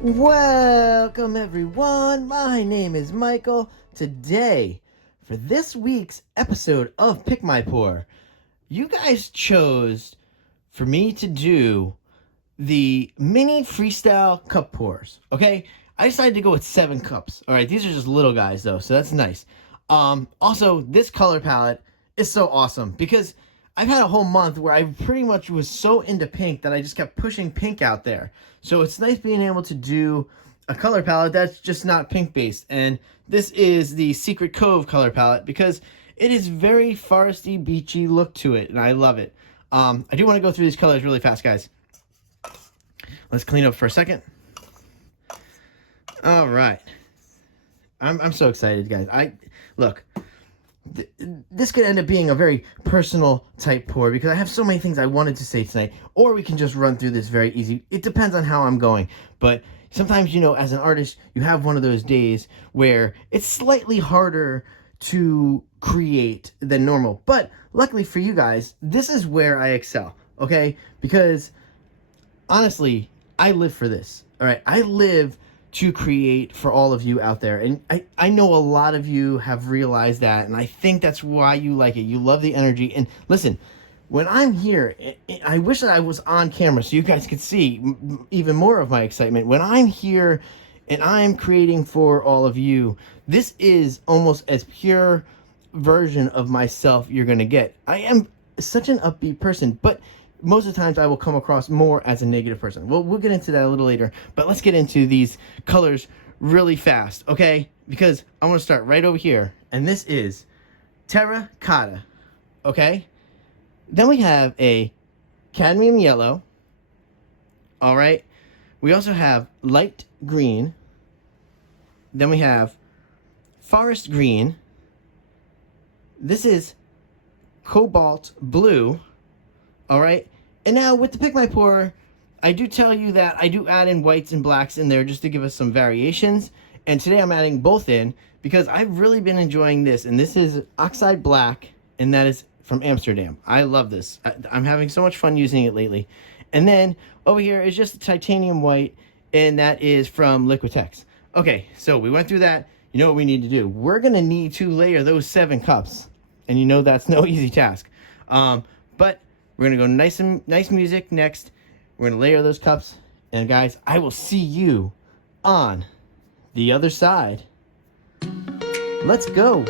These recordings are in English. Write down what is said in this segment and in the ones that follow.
Welcome everyone, my name is Michael. Today, for this week's episode of Pick My Pour, you guys chose for me to do the Mini Freestyle Cup Pours, okay? I decided to go with 7 cups. Alright, these are just little guys though, so that's nice. Also, this color palette is so awesome because I've had a whole month where I pretty much was so into pink that I just kept pushing pink out there. So it's nice being able to do a color palette that's just not pink based. And this is the Secret Cove color palette because it is very foresty, beachy look to it, and I love it. I do want to go through these colors really fast, guys. Let's clean up for a second. All right. I'm so excited, guys. Look. This could end up being a very personal type pour because I have so many things I wanted to say tonight, or we can just run through this very easy. It depends on how I'm going, but sometimes, you know, as an artist, you have one of those days where it's slightly harder to create than normal, but luckily for you guys, this is where I excel, okay? Because honestly, I live for this, all right? I live to create for all of you out there, and I know a lot of you have realized that, and I think that's why you like it. You love the energy. And listen, when I'm here, I wish that I was on camera so you guys could see even more of my excitement. When I'm here and I'm creating for all of you, this is almost as pure version of myself you're gonna get. I am such an upbeat person, but most of the times I will come across more as a negative person. Well, we'll get into that a little later, but let's get into these colors really fast, okay? Because I want to start right over here, and this is terra cotta, okay? Then we have a cadmium yellow, all right? We also have light green. Then we have forest green. This is cobalt blue. All right, and now with the Pick My Pour, I do tell you that I do add in whites and blacks in there just to give us some variations. And today I'm adding both in because I've really been enjoying this. And this is oxide black, and that is from Amsterdam. I love this. I'm having so much fun using it lately. And then over here is just the titanium white, and that is from Liquitex. Okay, so we went through that. You know what we need to do? We're gonna need to layer those 7 cups, and you know that's no easy task. But we're going to go nice music next. We're going to layer those cups. And guys, I will see you on the other side. Let's go.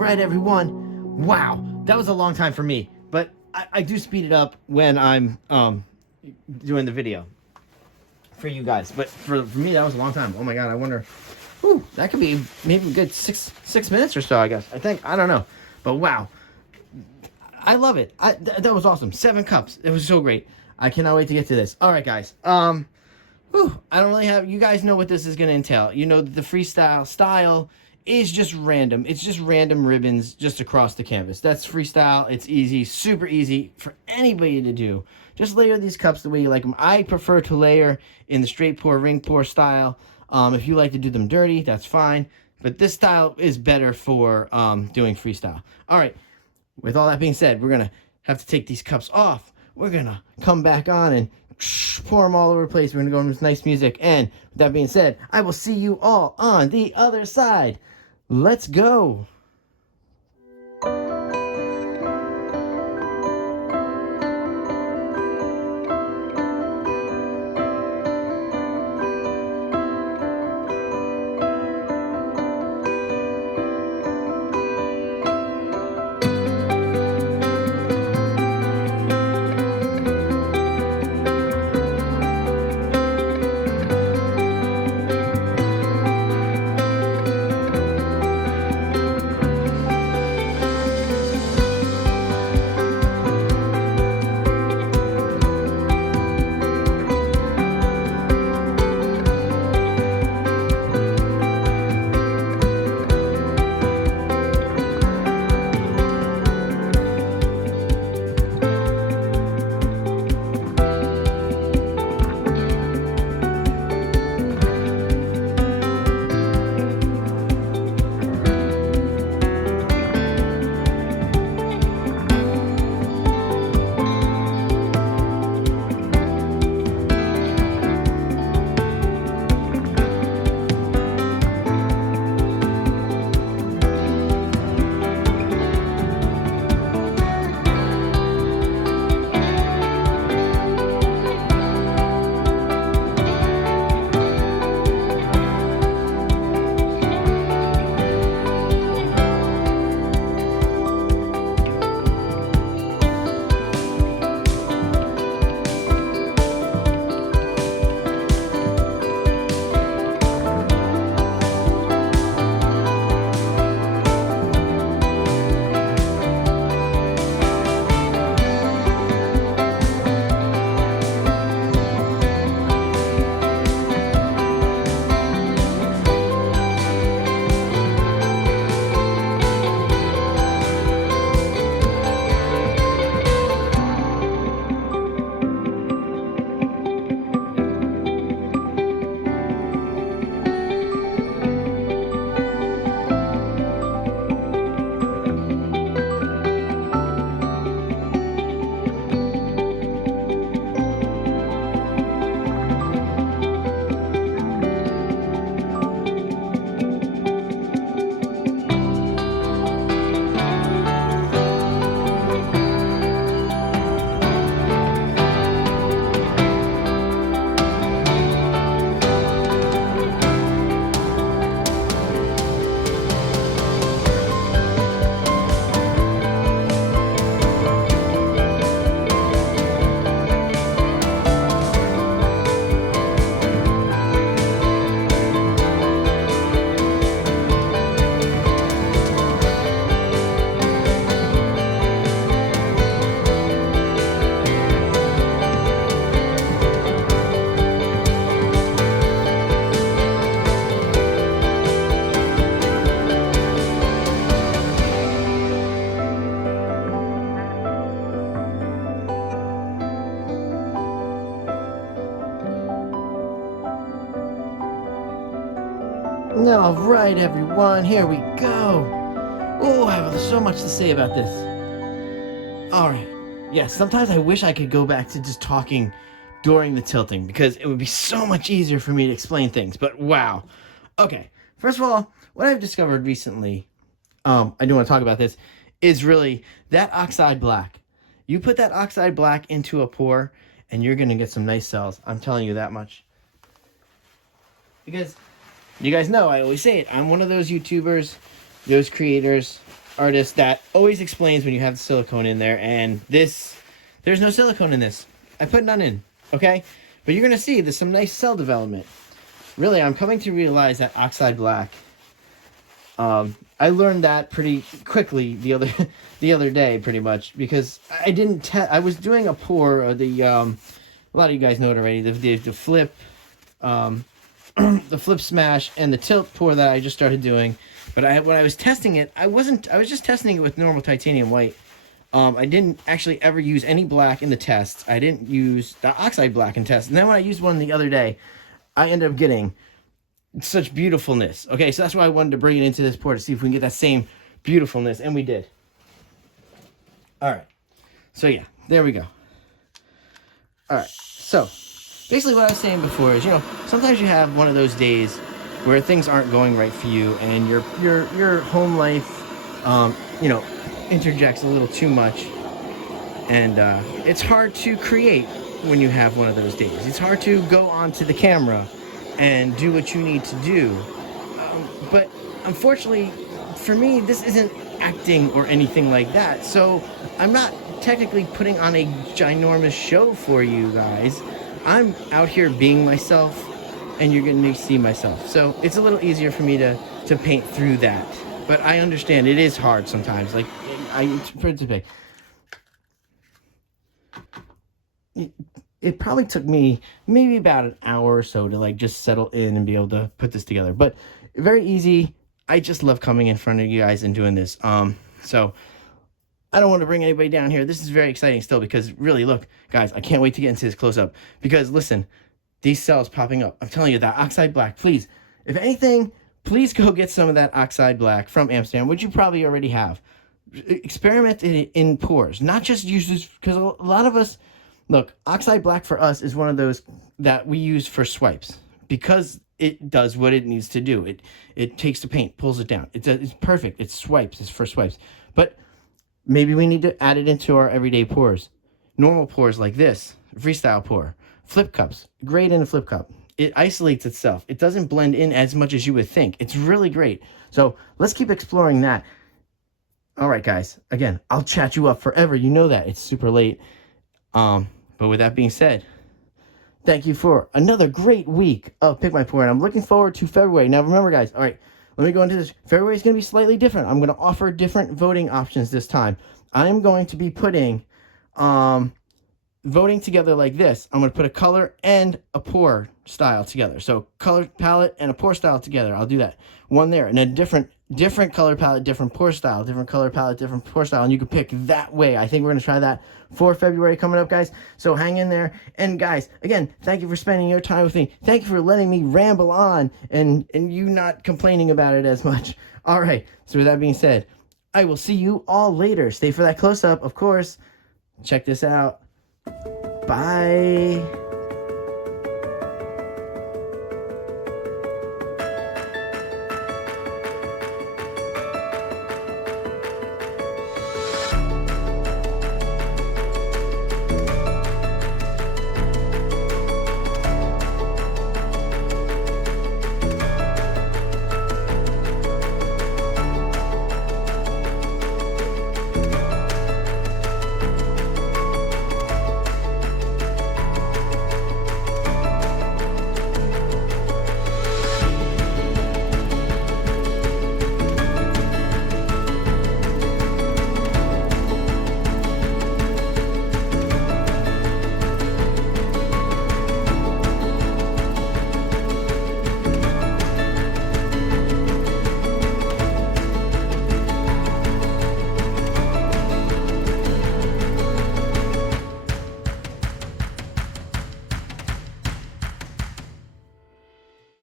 right, everyone. Wow, that was a long time for me, but I do speed it up when I'm doing the video for you guys. But for me, that was a long time. Oh my god, I wonder. Whew, that could be maybe a good six minutes or so, I guess. I don't know. But wow, I love it. That was awesome. 7 cups. It was so great. I cannot wait to get to this. All right, guys. Whew, I don't really have. You guys know what this is going to entail. You know that the freestyle style is just random. It's just random ribbons just across the canvas. That's freestyle. It's easy, super easy for anybody to do. Just layer these cups the way you like them. I prefer to layer in the straight pour, ring pour style. If you like to do them dirty, that's fine. But this style is better for doing freestyle. All right. With all that being said, we're going to have to take these cups off. We're going to come back on and pour them all over the place. We're going to go into this nice music. And with that being said, I will see you all on the other side. Let's go. All right, everyone, here we go. Oh, I have so much to say about this. All right. Yes, sometimes I wish I could go back to just talking during the tilting because it would be so much easier for me to explain things. But wow. Okay. First of all, what I've discovered recently, I do want to talk about this, is really that oxide black. You put that oxide black into a pour and you're going to get some nice cells. I'm telling you that much. Because you guys know, I always say it, I'm one of those YouTubers, those creators, artist that always explains when you have the silicone in there, and there's no silicone in this. I put none in, okay? But you're going to see there's some nice cell development. Really, I'm coming to realize that oxide black, I learned that pretty quickly the other day, pretty much, because I didn't I was doing a pour, or a lot of you guys know it already, the flip, the flip smash and the tilt pour that I just started doing. But when I was testing it, I was just testing it with normal titanium white. I didn't actually ever use any black in the test. I didn't use the oxide black in test. And then when I used one the other day, I ended up getting such beautifulness. Okay, so that's why I wanted to bring it into this pour to see if we can get that same beautifulness, and we did. All right, so yeah, there we go. All right, so basically what I was saying before is, sometimes you have one of those days where things aren't going right for you, and your home life, interjects a little too much, and it's hard to create when you have one of those days. It's hard to go onto the camera and do what you need to do. But unfortunately, for me, this isn't acting or anything like that. So I'm not technically putting on a ginormous show for you guys. I'm out here being myself, and you're going to see myself. So it's a little easier for me to paint through that. But I understand it is hard sometimes. Like, it probably took me maybe about an hour or so to just settle in and be able to put this together. But very easy. I just love coming in front of you guys and doing this. So I don't want to bring anybody down here. This is very exciting still, because really, look, guys, I can't wait to get into this close up, because listen, these cells popping up. I'm telling you, that oxide black, please, if anything, please go get some of that oxide black from Amsterdam, which you probably already have. Experiment in pours, not just use this, because a lot of us, look, oxide black for us is one of those that we use for swipes, because it does what it needs to do. It takes the paint, pulls it down. It's perfect. It's swipes. It's for swipes. But maybe we need to add it into our everyday pours. Normal pours like this, freestyle pour, flip cups, great in a flip cup. It isolates itself. It doesn't blend in as much as you would think. It's really great. So let's keep exploring that. All right, guys. Again, I'll chat you up forever. You know that. It's super late. But with that being said, thank you for another great week of Pick My Pour, and I'm looking forward to February. Now, remember, guys, all right, let me go into this. February is going to be slightly different. I'm going to offer different voting options this time. I'm going to be putting voting together like this. I'm going to put a color and a pour style together. So color palette and a pour style together. I'll do that. One there, and a different color palette, different pour style, different color palette, different pour style, and you can pick that way. I think we're going to try that for February coming up, guys. So hang in there. And guys, again, thank you for spending your time with me. Thank you for letting me ramble on and you not complaining about it as much. All right. So with that being said, I will see you all later. Stay for that close-up, of course. Check this out. Bye.